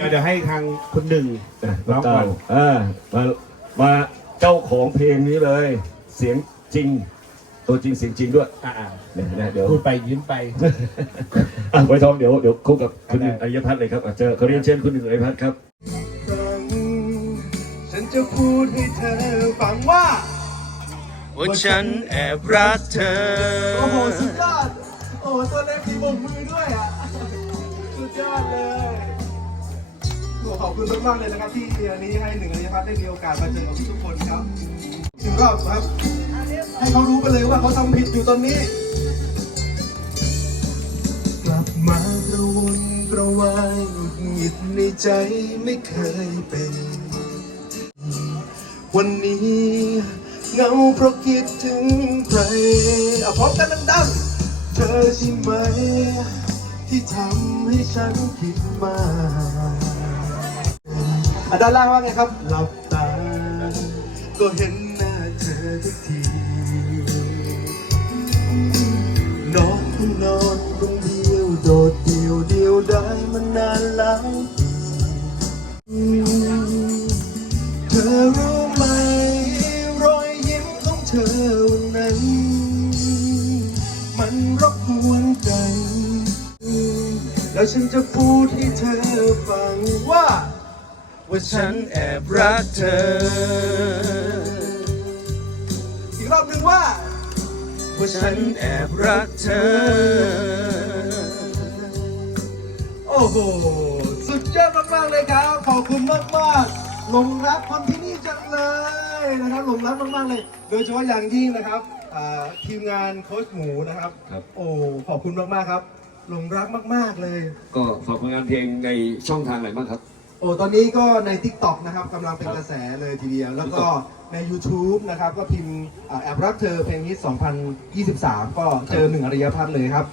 เดี๋ยวเดี๋ยวให้ทางคุณหนึ่งน้องเก่าอ่ามามาเจ้าของเพลงนี้เลย เสียงจริง ตัวจริงเสียงจริงด้วยอ่าเนี่ยนะเดี๋ยวพูดไปยิ้มไปอะไว้ทองเดี๋ยวเดี๋ยวคุยกับคุณหนึ่งได้อริยพัฒน์เลยครับอาจจะขอเรียนเชิญคุณหนึ่งอริยพัฒน์ครับฉันจะพูดให้เธอฟังว่าว่าฉันแอบรักเธอ โอ้โห สุดยอด โอ้โหตัวเล็กมีบกมือด้วยอะ สุดยอดเลยโอ้ขอบคุณมากๆเลยนะครับ ที่วันนี้ให้หนึ่งอริยพัฒน์ได้มีโอกาสมาเจอกับทุกคนครับถึงรอบครับ ให้เขารู้ไปเลยว่าเขาทำผิดอยู่ตอนนี้ กลับมากระวนกระวายหงุดหงิดในใจไม่เคยเป็น วันนี้เหงาเพราะคิดถึงใครเอาพร้อมกันดังๆเธอใช่ไหม ที่ทำให้ฉันคิดมาก อะด้านล่างว่าไงครับ หลับตา ก็เห็นหน้าเธอทุกที นอนคงนอนคนเดียวโดดเดียวเดียวได้มานานหลายปีเธอรู้ไหมรอยยิ้มของเธอวันนั้น มันรบกวนใจแล้วฉันจะพูดให้เธอฟังว่า ว่าฉัฉันนแอแอบบรัรักกเธเธอออีกรอบหนึ่งว่า ว่าฉัฉันนแอแอบบรัรักกเธเธออโอ้โห สุดยอดมากๆเลยครับ ขอบคุณมากๆหลงรักคนที่นี่จังเลยนะครับหลงรักมากๆเลย โดยเฉพาะอย่างยิ่งนะครับอ่าทีมงานโค้ชหมูนะครับ ครับ โอ้ ขอบคุณมากๆครับ หลงรักมากๆเลย ก็ฝากผลงานเพลงในช่องทางไหนบ้างครับ โอ้ตอนนี้ก็ใน t ิ k t o k นะครับกำลังเป็นกระแสเลยทีเดียว แล้วก็ใน YouTube นะครับก็พิมพ์อ่าแอบรักเธอเพลงฮิต2023 ก็เจอหนึ่งอริยพัฒน์เลยครับ